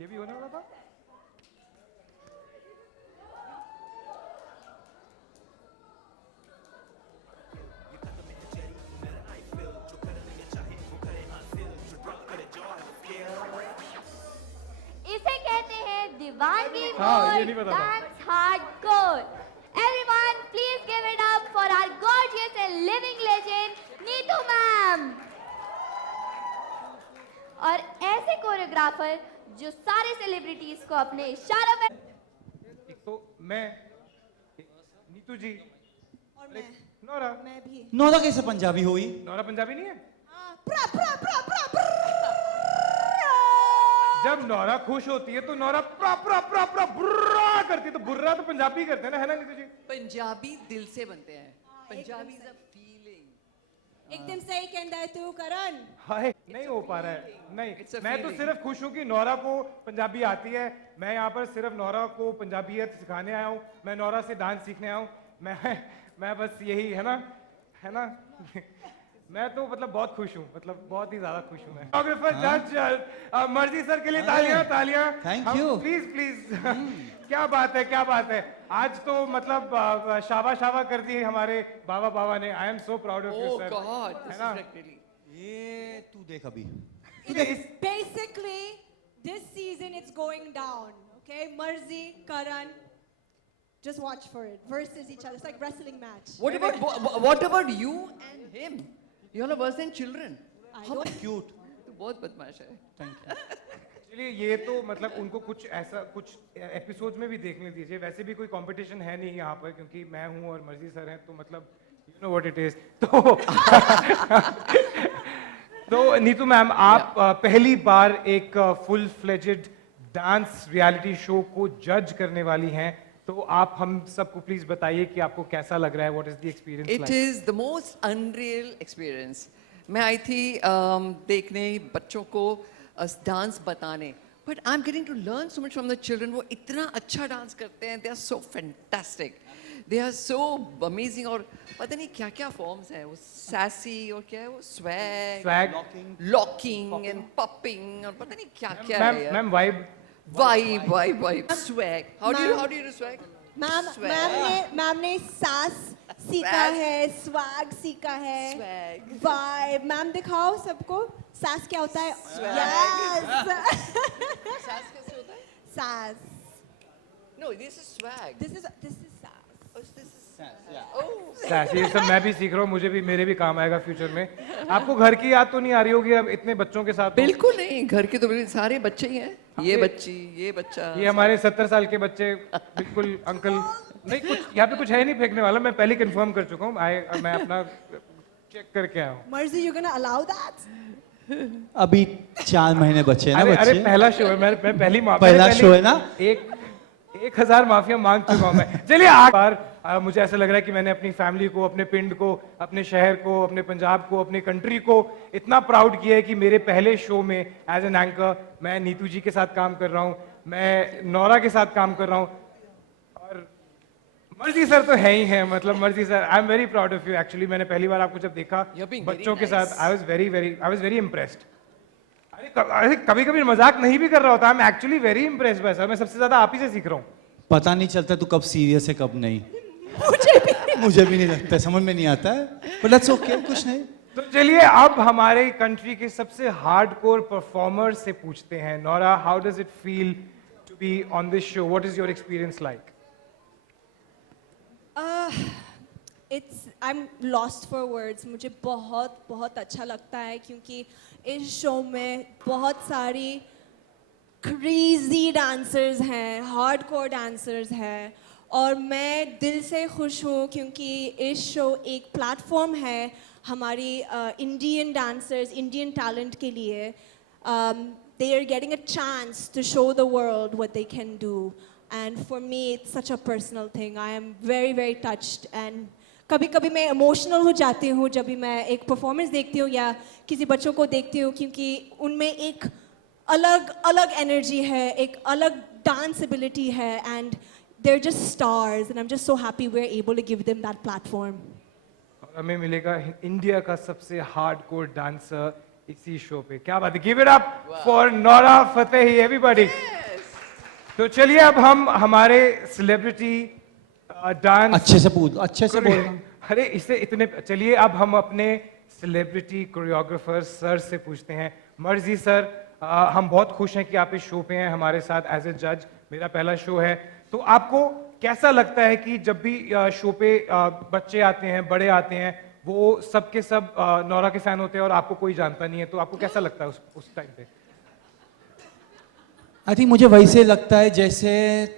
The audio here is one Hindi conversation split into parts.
ये भी होने वाला था। इसे कहते हैं दीवानगी हाँ, ये मोड नहीं पता था। Dance hardcore. Everyone, please give it up for our gorgeous and living legend, Neetu ma'am. और ऐसे कोरियोग्राफर जो सारे सेलिब्रिटीज को अपने इशारों में एक तो मैं, नीतू जी और और एक नोरा। मैं भी नोरा कैसे पंजाबी हुई? नोरा पंजाबी नहीं है? प्रा प्रा प्रा प्रा प्रा। जब नोरा खुश होती है तो नोरा प्रा प्रा प्रा प्रा बुर्रा करती है, तो बुर्रा तो पंजाबी करते हैं ना, है ना नीतू जी? पंजाबी दिल से बनते हैं। Punjabi is a feeling. एकदम सही कहता है तू करण। हाय, नहीं हो पा रहा है। It's नहीं, a मैं तो feeling. सिर्फ खुश हूँ कि नोरा को पंजाबी आती है। मैं यहाँ पर सिर्फ नोरा को पंजाबियत सिखाने आया हूँ। मैं नोरा से डांस सीखने आया हूँ। मैं बस यही है ना मैं तो मतलब बहुत खुश हूँ, मतलब बहुत ही ज्यादा खुश हूँ मैं। कोरियोग्राफर जज मर्जी सर के लिए तालियां। Thank you. प्लीज क्या बात है। आज तो मतलब शाबा कर दी हमारे बाबा ने। I am so proud of you oh sir. God, है दिस ना? Is really. ये तू देख अभी। Basically, this season it's going down. Okay, Marzi, Karan, just watch for it. Versus each other. It's like wrestling match. What about you and him? You all are worse than children. I don't. Cute. तू बहुत बदमाश है। Thank you. चलिए, ये तो मतलब उनको कुछ एपिसोड में भी देखने दीजिए। वैसे भी कोई कंपटीशन है नहीं यहाँ पर, क्योंकि मैं हूँ और मर्जी सर हैं, तो मतलब you know what it is. तो नीतू मैम, आप पहली बार एक full fledged dance reality show को जज करने वाली हैं, तो आप हम सबको प्लीज बताइए कि आपको कैसा लग रहा है। What is the experience It like? is the most unreal experience. मैं आई थी देखने बच्चों को डांस बताने, but I'm getting to learn so much from the children. वो इतना अच्छा डांस करते हैं, they are so fantastic, they are so amazing। और पता नहीं क्या क्या फॉर्म्स हैं, वो sassy और क्या है वो swag, locking and popping और पता नहीं क्या क्या है यार। Ma'am vibe Vibe, swag. How do you do swag? Ma'am ने सास सीखा Swag. है, स्वैग सीखा है, Swag. वाइब। मैम दिखाओ सबको सास क्या होता है। Swag. Yes. Sass कैसे होता है? सास। No, this is swag. This is सास। Oh, this is oh. Sassy, ये सब मैं भी सीख रहा हूँ, मेरे भी काम आएगा फ्यूचर में। आपको घर की याद तो नहीं आ रही होगी अब इतने बच्चों के साथ? बिल्कुल नहीं, घर के तो बिल्कुल सारे बच्चे ही हैं। ये बच्ची, ये बच्चा, ये हमारे 70 साल के बच्चे, बिल्कुल अंकल। नहीं, कुछ यहाँ पे कुछ है नहीं फेंकने वाला, मैं पहले कंफर्म कर चुका हूँ। मैं अपना चेक करके आया हूँ। मर्जी, you gonna allow that? अभी 4 महीने बचे हैं ना अरे बच्चे। पहला शो है, मैं पहला पहली शो है ना? 1000 माफिया मांग चुका हूँ मैं। चलिए, आखिर बार मुझे ऐसा लग रहा है कि मैंने अपनी फैमिली को, अपने पिंड को, अपने शहर को, अपने पंजाब को, अपने कंट्री को इतना प्राउड किया है कि मेरे पहले शो में एज एन एंकर मैं नीतू जी के साथ काम कर रहा हूँ, मैं नोरा के साथ काम कर रहा हूँ, और मर्जी सर तो है ही है। मतलब मर्जी sir, I am very proud of you. Actually मैंने पहली बार आपको जब देखा You're being बच्चों very के साथ, nice. I was very impressed. अरे कभी मजाक नहीं भी कर रहा होता। I am actually very impressed by sir. मैं सबसे ज्यादा आप ही से सीख रहा हूँ। पता नहीं चलता तू कब सीरियस है कब नहीं। मुझे भी नहीं लगता, समझ में नहीं आता है, but that's okay, कुछ नहीं। तो चलिए, अब हमारे कंट्री के सबसे हार्डकोर परफॉर्मर से पूछते हैं। Nora, how does it feel to be on this show? What is your experience like? I'm lost for words. मुझे बहुत अच्छा लगता है, क्योंकि इस शो में बहुत सारी क्रेजी डांसर्स हैं, हार्डकोर डांसर्स हैं, और मैं दिल से खुश हूँ क्योंकि इस शो एक प्लेटफॉर्म है हमारी इंडियन डांसर्स, इंडियन टैलेंट के लिए। They are getting a chance to show the world what they can do, and for me it's such a personal thing. I am very touched, and कभी मैं इमोशनल हो जाती हूँ जब भी मैं एक परफॉर्मेंस देखती हूँ या किसी बच्चों को देखती हूँ, क्योंकि उनमें एक अलग एनर्जी है, एक अलग डांस एबिलिटी है, and they're just stars, and I'm just so happy we're able to give them that platform. और हमें मिलेगा इंडिया का सबसे हार्डकोर डांसर इसी शो पे। क्या बात है! Give it up for Nora Fatehi, everybody. तो चलिए अब हम हमारे सेलिब्रिटी डांस अच्छे से पूछ, अच्छे से बोलना। अरे इसे इतने, चलिए अब हम अपने सेलिब्रिटी कोरियोग्राफर सर से पूछते हैं। मर्जी सर, हम बहुत खुश हैं कि आप इस शो पे हैं हमारे साथ एज ए जज। मेरा पहला शो है, तो आपको कैसा लगता है कि जब भी शो पे बच्चे आते हैं, बड़े आते हैं, वो सबके सब नोरा के फैन होते हैं और आपको कोई जानता नहीं है, तो आपको कैसा लगता है उस टाइम पे? आई थिंक मुझे वैसे लगता है जैसे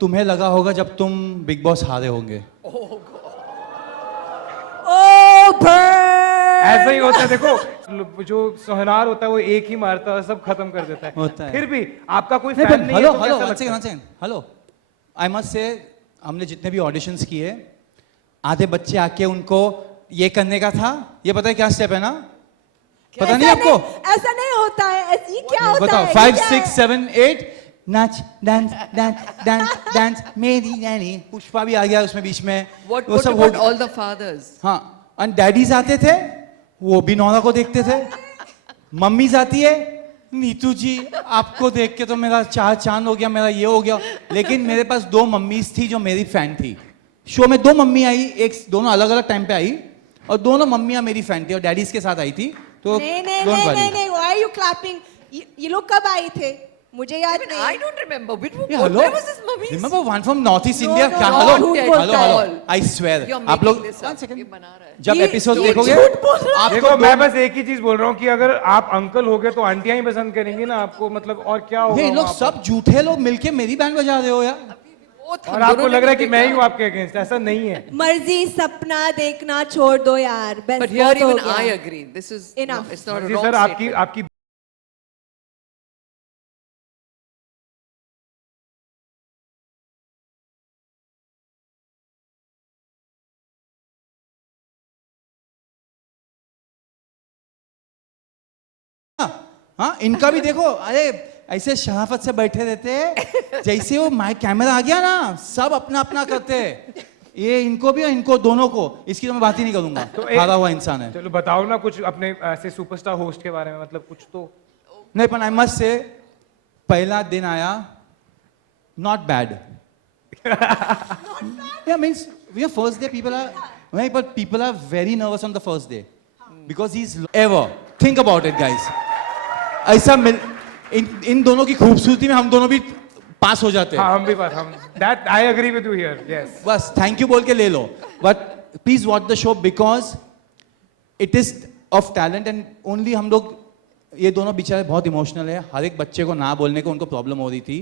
तुम्हें लगा होगा जब तुम बिग बॉस हारे होंगे। ऐसा ही होता है। देखो जो सोहनार होता है वो एक ही मारता है और सब खत्म कर देता है। होता है। फिर भी आपका कोई नहीं, फैन but नहीं हेलो है तो हेलो कैसा वन लगता है? Second hello, I must say हमने जितने भी ऑडिशंस किए, आधे बच्चे आके उनको ये करने का था, ये पता है क्या स्टेप है ना? पता नहीं आपको? ऐसा नहीं होता है, ये क्या होता बताओ, है? 5 ये क्या 6 है? 7 8 नाच डांस डांस डांस डांस मेरी नैनी। पुष्पा भी आ गया उसमें बीच में। What वो सब about हो, all the fathers? हाँ, और डैडीज आते थे, वो भी नौरा को देखते थे। मम्मीज आती है, नीतू जी आपको देख के तो मेरा चार चांद हो गया, मेरा ये हो गया। लेकिन मेरे पास 2 मम्मीज थी जो मेरी फैन थी। शो में 2 मम्मी आई, एक दोनों अलग अलग टाइम पे आई, और दोनों मम्मियाँ मेरी फैन थी और डैडीज के साथ आई थी। तो नहीं नहीं don't नहीं worry. नहीं नहीं, why are you clapping? ये लोग कब आए थे? मुझे याद Even नहीं। I don't remember. Yeah, hello. Where was this movie? Remember one from North East No, India? no, क्या? no, हेलो झूठ हेलो बोलता हेलो, है। I swear. You're आप लोग making this up. ये बना रहा है। जब ये एपिसोड झूठ देखोगे, बोल रहा है। देखो आपको मैं बस एक ही चीज बोल रहा हूँ कि अगर आप अंकल हो गए तो आंटियां ही पसंद करेंगी ना आपको, मतलब और क्या होगा ये लोग वहाँ सब झूठे लोग मिलके मेरी बैंड बजा रहे हो यार। Both पर? हम और आपको दोनों लग ने रहा है कि मैं ही देखा। हूँ आपके अगेंस्ट, ऐसा नहीं है। मर्जी सपना देखना छोड़ दो यार, बस But here बहुत हो even गया। I agree. This is Enough. it's not a जी wrong सर, आपकी statement. आपकी हाँ, इनका भी देखो, अरे ऐसे शराफत से बैठे रहते हैं, जैसे वो माइक कैमरा आ गया ना, सब अपना अपना करते हैं। ये इनको भी और इनको दोनों को, इसकी तो मैं बात ही नहीं करूंगा। तो एक- हारा हुआ इंसान है। चलो बताओ ना कुछ अपने ऐसे सुपरस्टार होस्ट के बारे में, मतलब कुछ तो। नहीं, पर आई मस्ट से पहला दिन आया, not bad. Yeah, means we are first day people are, right, but people are very nervous on the first day because he's ever think about it guys. ऐसा मिल इन दोनों की खूबसूरती में हम दोनों भी पास हो जाते हैं। हाँ हम भी बात, हम that I agree with you here, yes. बस थैंक यू बोल के ले लो, but please watch the show because it is of talent and only हम लोग, ये दोनों बेचारे बहुत इमोशनल है। हर एक बच्चे को ना बोलने को उनको प्रॉब्लम हो रही थी।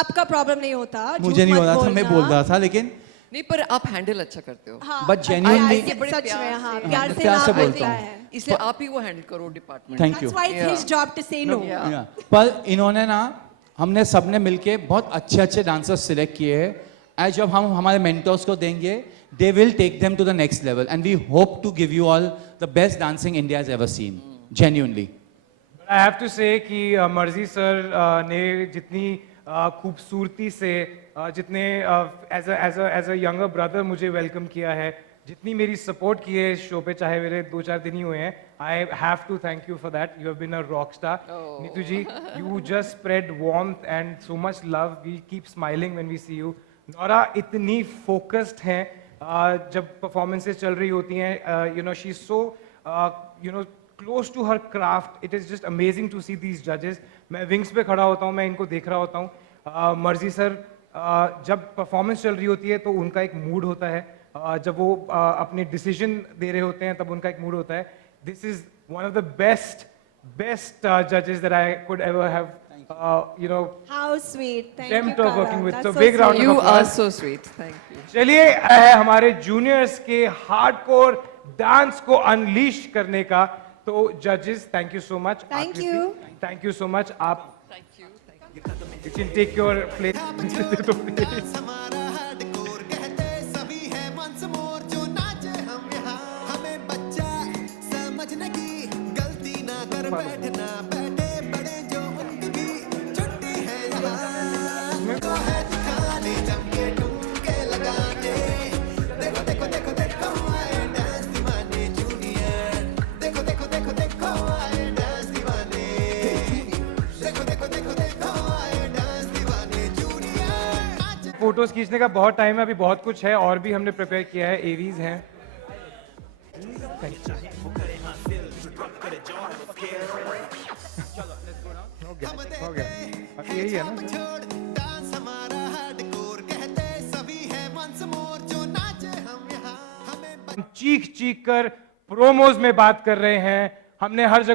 आपका प्रॉब्लम नहीं होता, मुझे नहीं हो रहा था, मैं बोल रहा था, लेकिन नहीं, पर आप हैंडल अच्छा करते हो। हाँ, But genuinely- प्यार से- बड़े सच प्यार में, से- हाँ, हाँ, प्यार से प्यार से नाम बोलता मिलता हूँ। है। इसलिए आप ही वो हैंडल करो department. Thank you. That's why it's his job to say no. Yeah. Yeah. पर इन्होंने ना, हमने सबने मिलके बहुत अच्छे अच्छे डांसर्स सिलेक्ट किए हैं। एज जब हम हमारे मेंटर्स को देंगे, they will take them to the next level and we hope to give you all the best dancing India has ever seen, genuinely. I have to say कि मर्जी सर ने जितनी खूबसूरती से जितने एज अ यंगर ब्रदर मुझे वेलकम किया है, जितनी मेरी सपोर्ट की है इस शो पे, चाहे मेरे 2-4 दिन ही हुए हैं, I have to thank you for that. You have been a rock star Neetu ji, you just spread warmth and so much love, we keep smiling when we see you. Nora इतनी फोकस्ड हैं जब परफॉर्मेंसेस चल रही होती हैं, you know she is so you know close to her craft, it is just amazing to see these जजेस। मैं विंग्स पे खड़ा होता हूँ, मैं इनको देख रहा होता हूँ। मर्जी सर जब परफॉर्मेंस चल रही होती है तो उनका एक मूड होता है, जब वो अपने डिसीजन दे रहे होते हैं तब उनका एक मूड होता है। This is one of the best जजेस that I could ever have you know How sweet. Thank dreamt you, of Karan. working with. That's So so big round sweet. of You are applause. so sweet. Thank you. चलिए है हमारे जूनियर्स के हार्डकोर डांस को अनलीश करने का, तो जजेस thank you so much. Thank you. Thank you so much. आप Thank you. You can take your place. हमारा हार्डकोर कहते सभी है मंच मोर जो नाचे हम यहाँ हमें बच्चा समझने की गलती ना कर बैठना बैठे बड़े जो उनकी भी छुट्टी है यहाँ तो है दिखाने जम के टुमके लगाने देखो देखो देखो देखो आए डांस दीवाने जूनियर देखो देखो देखो देखो आए डांस दीवाने देखो देखो देखो देखो आए डांस दीवाने जूनियर फोटोज खींचने का बहुत टाइम है, अभी बहुत कुछ है और भी हमने प्रिपेयर किया है, एवीज हैं। हो गया अभी यही है ना। छोड़ डांस हमारा हार्डकोर कहते सभी है वंस मोर जो नाचे हम यहाँ हमें चीख चीख कर प्रोमोज में बात कर रहे हैं, हमने हर जगह